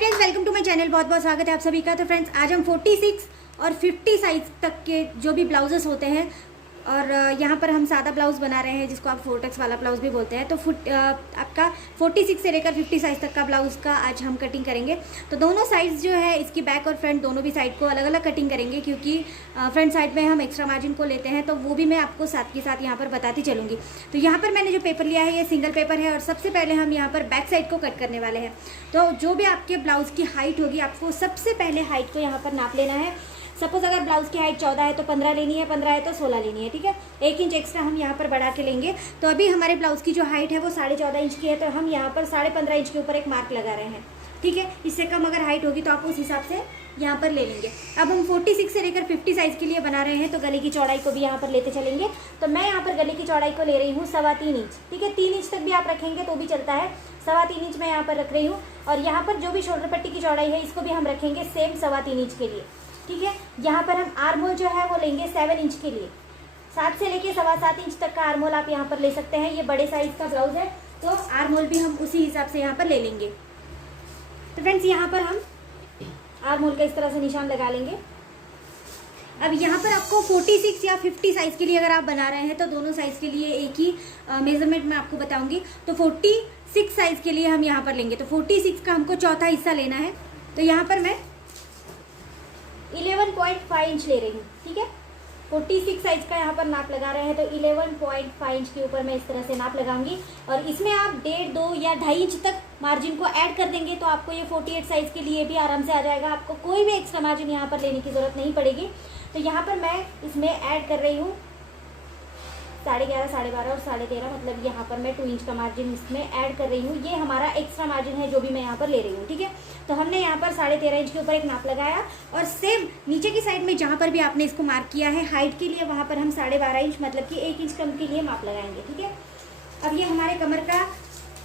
Friends, welcome to my channel. बहुत बहुत स्वागत है आप सभी का। तो फ्रेंड्स, आज हम 46 और 50 साइज तक के जो भी ब्लाउजेस होते हैं और यहाँ पर हम सादा ब्लाउज बना रहे हैं जिसको आप फोर्टेक्स वाला ब्लाउज भी बोलते हैं। तो आपका 46 से लेकर 50 साइज तक का ब्लाउज का आज हम कटिंग करेंगे। तो दोनों साइड्स जो है इसकी बैक और फ्रंट दोनों भी साइड को अलग अलग कटिंग करेंगे, क्योंकि फ्रंट साइड में हम एक्स्ट्रा मार्जिन को लेते हैं, तो वो भी मैं आपको साथ के साथ यहाँ पर बताती चलूँगी। तो यहाँ पर मैंने जो पेपर लिया है ये सिंगल पेपर है और सबसे पहले हम यहाँ पर बैक साइड को कट करने वाले हैं। तो जो भी आपके ब्लाउज की हाइट होगी, आपको सबसे पहले हाइट को यहाँ पर नाप लेना है। सपोज अगर ब्लाउज की हाइट 14 है तो 15 लेनी है, 15 है तो 16 लेनी है, ठीक है। 1 इंच एक्स्ट्रा हम यहाँ पर बढ़ा के लेंगे। तो अभी हमारे ब्लाउज की जो हाइट है वो 14.5 इंच की है, तो हम यहाँ पर 15.5 इंच के ऊपर एक मार्क लगा रहे हैं, ठीक है। इससे कम अगर हाइट होगी तो आप उस हिसाब से यहाँ पर ले लेंगे। अब हम 46 से लेकर 50 साइज के लिए बना रहे हैं, तो गले की चौड़ाई को भी यहाँ पर लेते चलेंगे। तो मैं यहाँ पर गले की चौड़ाई को ले रही हूँ 3.25 इंच, ठीक है। 3 इंच तक भी आप रखेंगे तो भी चलता है। 3.25 इंच मैं यहाँ पर रख रही हूँ। और यहाँ पर जो भी शोल्डर पट्टी की चौड़ाई है इसको भी हम रखेंगे सेम 3.25 इंच के लिए, ठीक है। यहाँ पर हम आर्म होल जो है वो लेंगे 7 इंच के लिए। 7 से लेके 7.25 इंच तक का आर्म होल आप यहाँ पर ले सकते हैं। ये बड़े साइज का ब्लाउज है तो आर्म होल भी हम उसी हिसाब से यहाँ पर ले लेंगे। तो फ्रेंड्स, यहाँ पर हम आर्म होल का इस तरह से निशान लगा लेंगे। अब यहाँ पर आपको 46 या 50 साइज के लिए अगर आप बना रहे हैं तो दोनों साइज के लिए एक ही मेजरमेंट मैं आपको बताऊंगी। तो 46 साइज के लिए हम यहाँ पर लेंगे, तो 46 का हमको चौथा हिस्सा लेना है। तो यहाँ पर मैं 11.5 इंच ले रही हूँ, ठीक है। 46 साइज का यहाँ पर नाप लगा रहे हैं तो 11.5 इंच के ऊपर मैं इस तरह से नाप लगाऊंगी। और इसमें आप 1.5, 2 या 2.5 इंच तक मार्जिन को ऐड कर देंगे तो आपको ये 48 साइज के लिए भी आराम से आ जाएगा। आपको कोई भी एक्स्ट्रा मार्जिन यहाँ पर लेने की ज़रूरत नहीं पड़ेगी। तो यहाँ पर मैं इसमें ऐड कर रही हूँ 11.5, 12.5 और 13.5, मतलब यहाँ पर मैं 2 इंच का मार्जिन इसमें ऐड कर रही हूँ। ये हमारा एक्स्ट्रा मार्जिन है जो भी मैं यहाँ पर ले रही हूँ, ठीक है। तो हमने यहाँ पर 13.5 इंच के ऊपर एक नाप लगाया और सेम नीचे की साइड में जहाँ पर भी आपने इसको मार्क किया है हाइट के लिए, वहाँ पर हम 12.5 इंच मतलब कि 1 इंच कम के लिए माप लगाएंगे, ठीक है। अब ये हमारे कमर का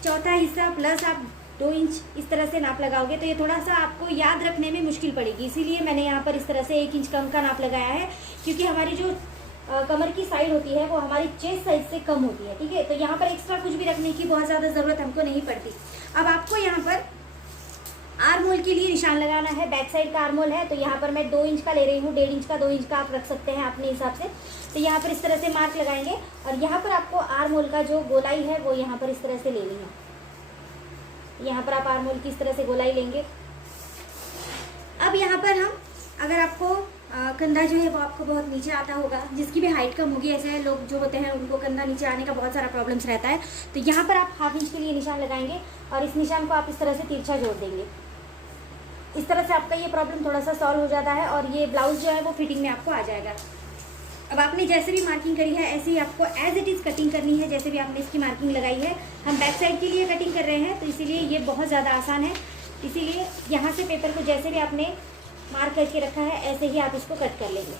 चौथा हिस्सा प्लस आप 2 इंच इस तरह से नाप लगाओगे तो ये थोड़ा सा आपको याद रखने में मुश्किल पड़ेगी, इसीलिए मैंने यहाँ पर इस तरह से 1 इंच कम का नाप लगाया है, क्योंकि हमारी जो कमर की साइड होती है वो हमारी चेस्ट साइज से कम होती है, ठीक है। तो यहाँ पर एक्स्ट्रा कुछ भी रखने की बहुत ज़्यादा ज़रूरत हमको नहीं पड़ती। अब आपको यहाँ पर आर्म होल के लिए निशान लगाना है। बैक साइड का आर्म होल है तो यहाँ पर मैं 2 इंच का ले रही हूँ, 1.5 इंच का, 2 इंच का आप रख सकते हैं अपने हिसाब से। तो यहाँ पर इस तरह से मार्क लगाएंगे और यहाँ पर आपको आर्म होल का जो गोलाई है वो यहाँ पर इस तरह से लेनी है। यहाँ पर आप आर्म होल की इस तरह से गोलाई लेंगे। अब यहाँ पर हम, अगर आपको कंधा जो है वो आपको बहुत नीचे आता होगा, जिसकी भी हाइट कम होगी, ऐसे लोग जो होते हैं उनको कंधा नीचे आने का बहुत सारा प्रॉब्लम्स रहता है, तो यहाँ पर आप 1/2 इंच के लिए निशान लगाएंगे और इस निशान को आप इस तरह से तिरछा जोड़ देंगे। इस तरह से आपका ये प्रॉब्लम थोड़ा सा सॉल्व हो जाता है और ये ब्लाउज जो है वो फिटिंग में आपको आ जाएगा। अब आपने जैसे भी मार्किंग करी है ऐसे ही आपको एज इट इज़ कटिंग करनी है, जैसे भी आपने इसकी मार्किंग लगाई है। हम बैक साइड के लिए कटिंग कर रहे हैं तो इसीलिए ये बहुत ज़्यादा आसान है। इसीलिए यहाँ से पेपर को जैसे भी आपने मार्क करके रखा है ऐसे ही आप इसको कट कर लेंगे।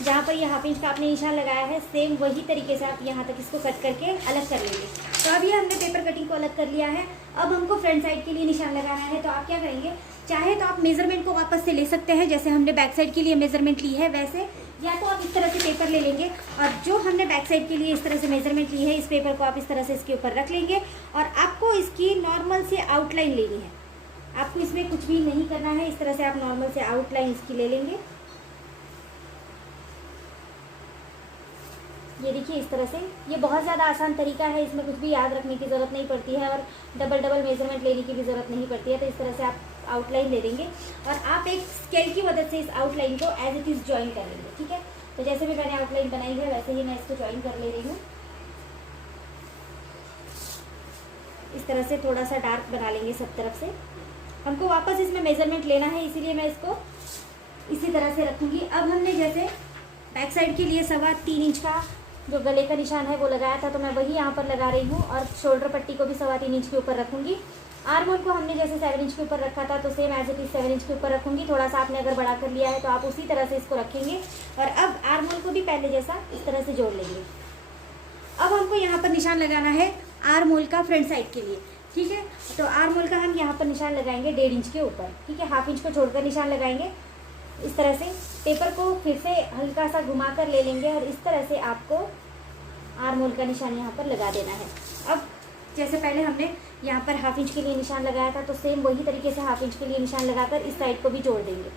जहाँ पर ये 1/2 इंच का आपने निशान लगाया है सेम वही तरीके से आप यहाँ तक इसको कट करके अलग कर लेंगे। तो अब ये हमने पेपर कटिंग को अलग कर लिया है। अब हमको फ्रंट साइड के लिए निशान लगाना है, तो आप क्या करेंगे, चाहे तो आप मेजरमेंट को वापस से ले सकते हैं, जैसे हमने बैक साइड के लिए मेजरमेंट ली है वैसे, या तो आप इस तरह से पेपर ले लेंगे और जो हमने बैक साइड के लिए इस तरह से मेजरमेंट ली है इस पेपर को आप इस तरह से इसके ऊपर रख लेंगे और आपको इसकी नॉर्मल से आउटलाइन लेनी है। आपको इसमें कुछ भी नहीं करना है, इस तरह से आप नॉर्मल से आउटलाइन इसकी ले लेंगे। ये देखिए इस तरह से, ये बहुत ज़्यादा आसान तरीका है, इसमें कुछ भी याद रखने की ज़रूरत नहीं पड़ती है और डबल मेजरमेंट लेने की भी ज़रूरत नहीं पड़ती है। तो इस तरह से आप आउटलाइन ले देंगे और आप एक स्केल की मदद से इस आउटलाइन को एज इट इज़ ज्वाइन कर लेंगे, ठीक है। तो जैसे भी मैंने आउटलाइन बनाई है वैसे ही मैं इसको ज्वाइन कर ले रही हूँ। इस तरह से थोड़ा सा डार्क बना लेंगे सब तरफ से। हमको वापस इसमें मेजरमेंट लेना है, इसीलिए मैं इसको इसी तरह से रखूँगी। अब हमने जैसे बैक साइड के लिए 3.25 इंच का जो गले का निशान है वो लगाया था, तो मैं वही यहाँ पर लगा रही हूँ और शोल्डर पट्टी को भी 3.25 इंच के ऊपर रखूँगी। आर्म होल को हमने जैसे 7 इंच के ऊपर रखा था तो same as it is 7 inch के ऊपर रखूँगी। थोड़ा सा आपने अगर बड़ा कर लिया है तो आप उसी तरह से इसको रखेंगे और अब आर्म होल को भी पहले जैसा इस तरह से जोड़ लेंगे। अब हमको यहाँ पर निशान लगाना है आर्म होल का फ्रंट साइड के लिए, ठीक है। तो आर्म होल का हम यहाँ पर निशान लगाएंगे 1.5 इंच के ऊपर, ठीक है। 1/2 इंच को छोड़कर निशान लगाएंगे इस तरह से पेपर को फिर से हल्का सा घुमा कर ले लेंगे और इस तरह से आपको आर्म होल का निशान यहाँ पर लगा देना है। अब जैसे पहले हमने यहाँ पर हाफ इंच के लिए निशान लगाया था, तो सेम वही तरीके से हाफ इंच के लिए निशान लगाकर इस साइड को भी जोड़ देंगे।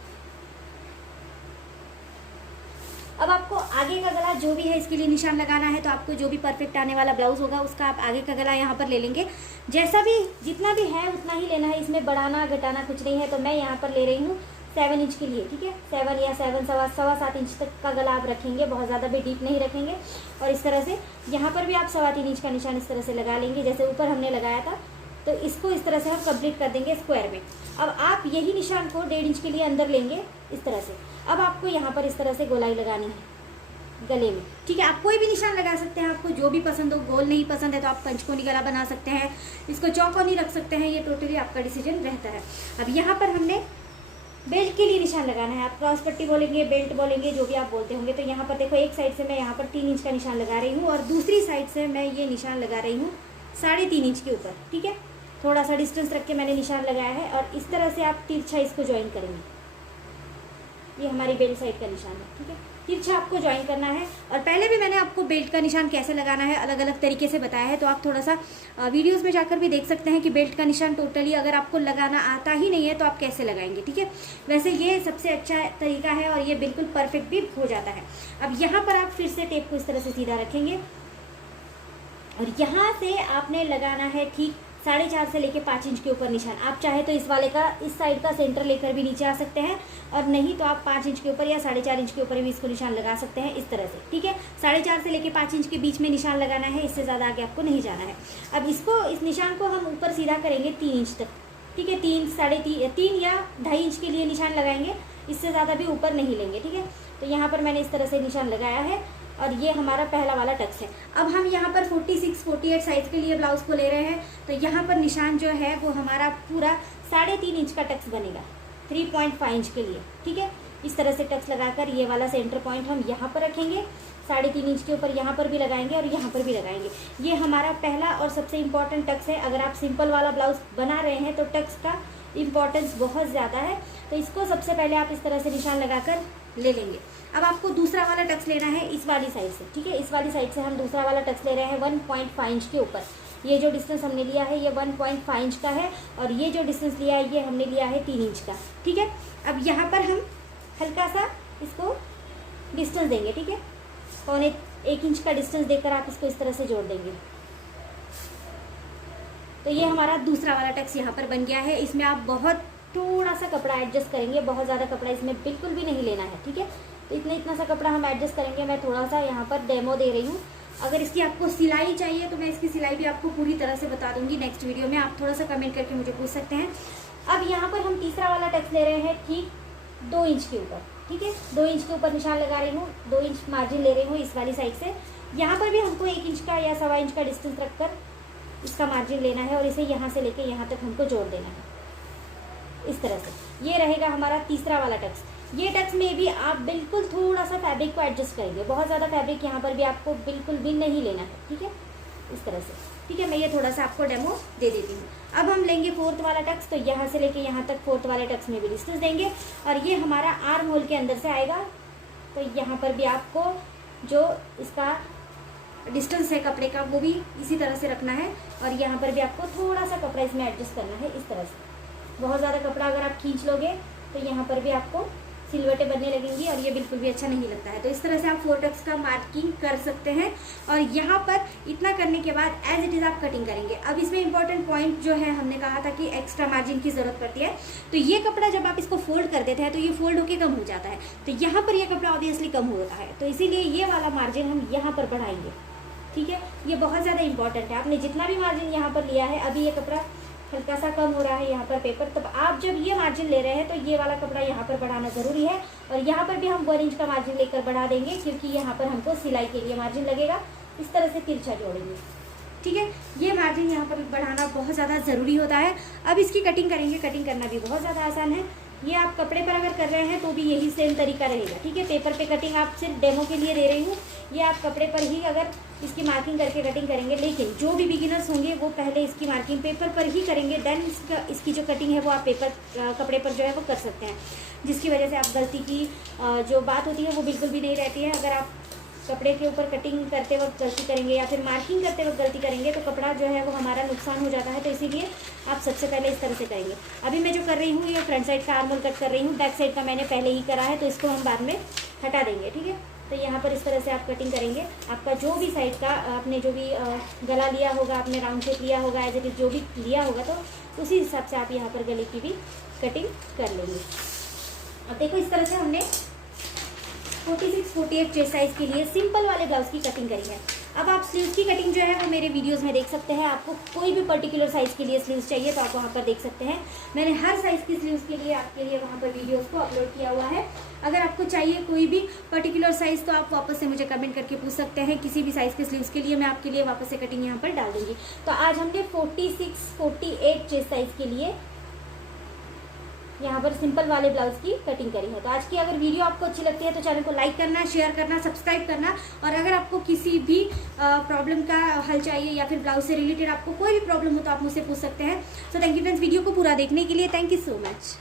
अब आपको आगे का गला जो भी है इसके लिए निशान लगाना है, तो आपको जो भी परफेक्ट आने वाला ब्लाउज होगा उसका आप आगे का गला यहाँ पर ले लेंगे। जैसा भी जितना भी है उतना ही लेना है, इसमें बढ़ाना घटाना कुछ नहीं है। तो मैं यहाँ पर ले रही हूँ 7 इंच के लिए, ठीक है। 7 या 7 इंच तक का गला आप रखेंगे, बहुत ज़्यादा भी डीप नहीं रखेंगे। और इस तरह से यहाँ पर भी आप 3.25 इंच का निशान इस तरह से लगा लेंगे, जैसे ऊपर हमने लगाया था। तो इसको इस तरह से हम कंप्लीट कर देंगे स्क्वायर में। अब आप यही निशान को 1.5 इंच के लिए अंदर लेंगे इस तरह से। अब आपको यहाँ पर इस तरह से गोलाई लगानी है गले में, ठीक है। आप कोई भी निशान लगा सकते हैं, आपको जो भी पसंद हो। गोल नहीं पसंद है तो आप पंचकोनी गला बना सकते हैं, इसको चौकोनी रख सकते हैं, ये टोटली आपका डिसीजन रहता है। अब यहाँ पर हमने बेल्ट के लिए निशान लगाना है। आप क्रॉस पट्टी बोलेंगे, बेल्ट बोलेंगे, जो भी आप बोलते होंगे। तो यहाँ पर देखो, एक साइड से मैं यहाँ पर 3 इंच का निशान लगा रही हूँ और दूसरी साइड से मैं ये निशान लगा रही हूँ 3.5 इंच के ऊपर, ठीक है। थोड़ा सा डिस्टेंस रख के मैंने निशान लगाया है और इस तरह से आप तिरछा इसको ज्वाइन करेंगे। ये हमारी बेल्ट साइड का निशान है, ठीक है। तिरछा आपको ज्वाइन करना है। और पहले भी मैंने आपको बेल्ट का निशान कैसे लगाना है अलग अलग तरीके से बताया है, तो आप थोड़ा सा वीडियोस में जाकर भी देख सकते हैं कि बेल्ट का निशान टोटली अगर आपको लगाना आता ही नहीं है तो आप कैसे लगाएंगे, ठीक है। वैसे ये सबसे अच्छा तरीका है और ये बिल्कुल परफेक्ट भी हो जाता है। अब यहाँ पर आप फिर से टेप को इस तरह से सीधा रखेंगे और यहाँ से आपने लगाना है ठीक 4.5 से लेके 5 इंच के ऊपर निशान। आप चाहे तो इस वाले का इस साइड का सेंटर लेकर भी नीचे आ सकते हैं, और नहीं तो आप 5 इंच के ऊपर या 4.5 इंच के ऊपर भी इसको निशान लगा सकते हैं इस तरह से, ठीक है। 4.5 से लेके 5 इंच के बीच में निशान लगाना है, इससे ज़्यादा आगे आपको नहीं जाना है। अब इस निशान को हम ऊपर सीधा करेंगे 3 इंच तक, ठीक है। 3 या 2.5 इंच के लिए निशान लगाएंगे, इससे ज़्यादा भी ऊपर नहीं लेंगे, ठीक है। तो यहाँ पर मैंने इस तरह से निशान लगाया है और ये हमारा पहला वाला टक्स है। अब हम यहाँ पर 46-48 साइज के लिए ब्लाउज को ले रहे हैं, तो यहाँ पर निशान जो है वो हमारा पूरा 3.5 इंच का टक्स बनेगा 3.5 इंच के लिए, ठीक है। इस तरह से टक्स लगाकर ये वाला सेंटर पॉइंट हम यहाँ पर रखेंगे, 3.5 इंच के ऊपर यहाँ पर भी लगाएंगे और यहाँ पर भी लगाएंगे। ये हमारा पहला और सबसे इम्पॉर्टेंट टक्स है। अगर आप सिंपल वाला ब्लाउज बना रहे हैं तो टक्स का इम्पॉर्टेंस बहुत ज़्यादा है, तो इसको सबसे पहले आप इस तरह से निशान लगाकर ले लेंगे। अब आपको दूसरा वाला टक्स लेना है इस वाली साइड से, ठीक है। इस वाली साइड से हम दूसरा वाला टक्स ले रहे हैं 1.5 इंच के ऊपर। ये जो डिस्टेंस हमने लिया है ये 1.5 इंच का है और ये जो डिस्टेंस लिया है ये हमने लिया है 3 इंच का, ठीक है। अब यहाँ पर हम हल्का सा इसको डिस्टेंस देंगे, ठीक है। 1.25 इंच का डिस्टेंस देकर आप इसको इस तरह से जोड़ देंगे। तो ये हमारा दूसरा वाला टक्स यहाँ पर बन गया है। इसमें आप बहुत थोड़ा सा कपड़ा एडजस्ट करेंगे, बहुत ज़्यादा कपड़ा इसमें बिल्कुल भी नहीं लेना है, ठीक है। तो इतना सा कपड़ा हम एडजस्ट करेंगे। मैं थोड़ा सा यहाँ पर डेमो दे रही हूँ। अगर इसकी आपको सिलाई चाहिए तो मैं इसकी सिलाई भी आपको पूरी तरह से बता दूंगी नेक्स्ट वीडियो में, आप थोड़ा सा कमेंट करके मुझे पूछ सकते हैं। अब यहाँ पर हम तीसरा वाला टक्स ले रहे हैं ठीक 2 इंच के ऊपर, ठीक है। 2 इंच के ऊपर निशान लगा रही हूँ, 2 इंच मार्जिन ले रही हूँ इस वाली साइड से। यहाँ पर भी हमको 1 इंच का या 1.25 इंच का डिस्टेंस रखकर इसका मार्जिन लेना है और इसे यहाँ से लेके यहाँ तक हमको जोड़ देना है इस तरह से। ये रहेगा हमारा तीसरा वाला टक्स। ये टक्स में भी आप बिल्कुल थोड़ा सा फैब्रिक को एडजस्ट करेंगे, बहुत ज़्यादा फैब्रिक यहाँ पर भी आपको बिल्कुल भी नहीं लेना है, ठीक है। इस तरह से, ठीक है। मैं ये थोड़ा सा आपको डेमो दे देती हूँ। अब हम लेंगे 4th वाला टक्स, तो यहाँ से लेके यहाँ तक 4th वाले टक्स में भी डिस्टेंस देंगे और ये हमारा आर्म होल के अंदर से आएगा। तो यहाँ पर भी आपको जो इसका डिस्टेंस है कपड़े का वो भी इसी तरह से रखना है और यहाँ पर भी आपको थोड़ा सा कपड़ा इसमें एडजस्ट करना है इस तरह से। बहुत ज़्यादा कपड़ा अगर आप खींच लोगे तो यहाँ पर भी आपको सिलवटें बनने लगेंगी और ये बिल्कुल भी अच्छा नहीं लगता है। तो इस तरह से आप 4 टक्स का मार्किंग कर सकते हैं और यहाँ पर इतना करने के बाद एज इट इज़ आप कटिंग करेंगे। अब इसमें इंपॉर्टेंट पॉइंट जो है, हमने कहा था कि एक्स्ट्रा मार्जिन की ज़रूरत पड़ती है। तो ये कपड़ा जब आप इसको फोल्ड कर देते हैं तो ये फोल्ड होकर कम हो जाता है, तो यहाँ पर ये कपड़ा ऑब्वियसली कम होता है, तो इसीलिए ये वाला मार्जिन हम यहाँ पर बढ़ाएंगे, ठीक है। ये बहुत ज़्यादा इंपॉर्टेंट है। आपने जितना भी मार्जिन यहाँ पर लिया है, अभी ये कपड़ा हल्का सा कम हो रहा है यहाँ पर पेपर, तब आप जब ये मार्जिन ले रहे हैं तो ये वाला कपड़ा यहाँ पर बढ़ाना ज़रूरी है। और यहाँ पर भी हम 1 इंच का मार्जिन लेकर बढ़ा देंगे क्योंकि यहाँ पर हमको सिलाई के लिए मार्जिन लगेगा। इस तरह से तिरछा जोड़ेंगे, ठीक है। ये मार्जिन यहाँ पर बढ़ाना बहुत ज़्यादा ज़रूरी होता है। अब इसकी कटिंग करेंगे, कटिंग करना भी बहुत ज़्यादा आसान है। ये आप कपड़े पर अगर कर रहे हैं तो भी यही सेम तरीका रहेगा, ठीक है। पेपर पे कटिंग आप सिर्फ डेमो के लिए दे रही हूँ, ये आप कपड़े पर ही अगर इसकी मार्किंग करके कटिंग करेंगे। लेकिन जो भी बिगिनर्स होंगे वो पहले इसकी मार्किंग पेपर पर ही करेंगे, देन इसकी जो कटिंग है वो आप कपड़े पर जो है वो कर सकते हैं, जिसकी वजह से आप गलती की जो बात होती है वो बिल्कुल भी नहीं रहती है। अगर आप कपड़े के ऊपर कटिंग करते वक्त गलती करेंगे या फिर मार्किंग करते वक्त गलती करेंगे तो कपड़ा जो है वो हमारा नुकसान हो जाता है। तो इसीलिए आप सबसे पहले इस तरह से करेंगे। अभी मैं जो कर रही हूँ ये फ्रंट साइड का आर्मोल कट कर रही हूँ, बैक साइड का मैंने पहले ही करा है तो इसको हम बाद में हटा देंगे, ठीक है। तो यहाँ पर इस तरह से आप कटिंग करेंगे। आपका जो भी साइड का आपने जो भी गला लिया होगा, आपने राउंड शेप लिया होगा, एज इट इज जो भी लिया होगा तो उसी हिसाब से आप यहाँ पर गले की भी कटिंग कर लेंगे। अब देखो इस तरह से हमने 46-48 चेस्ट साइज के लिए सिंपल वाले ब्लाउज की कटिंग करी है। अब आप स्लीव्स की कटिंग जो है वो मेरे वीडियोस में देख सकते हैं। आपको कोई भी पर्टिकुलर साइज़ के लिए स्लीव्स चाहिए तो आप वहाँ पर देख सकते हैं। मैंने हर साइज़ की स्लीव्स के लिए आपके लिए वहाँ पर वीडियोस को अपलोड किया हुआ है। अगर आपको चाहिए कोई भी पर्टिकुलर साइज़ तो आप वापस से मुझे कमेंट करके पूछ सकते हैं। किसी भी साइज़ के स्लीव्स के लिए मैं आपके लिए वापस से कटिंग यहाँ पर डाल दूँगी। तो आज हमने 46-48 चेस्ट साइज़ के लिए यहाँ पर सिंपल वाले ब्लाउज की कटिंग करी है। तो आज की अगर वीडियो आपको अच्छी लगती है तो चैनल को लाइक करना, शेयर करना, सब्सक्राइब करना। और अगर आपको किसी भी प्रॉब्लम का हल चाहिए या फिर ब्लाउज से रिलेटेड आपको कोई भी प्रॉब्लम हो तो आप मुझसे पूछ सकते हैं। So thank you friends video को पूरा देखने के लिए। Thank you so much.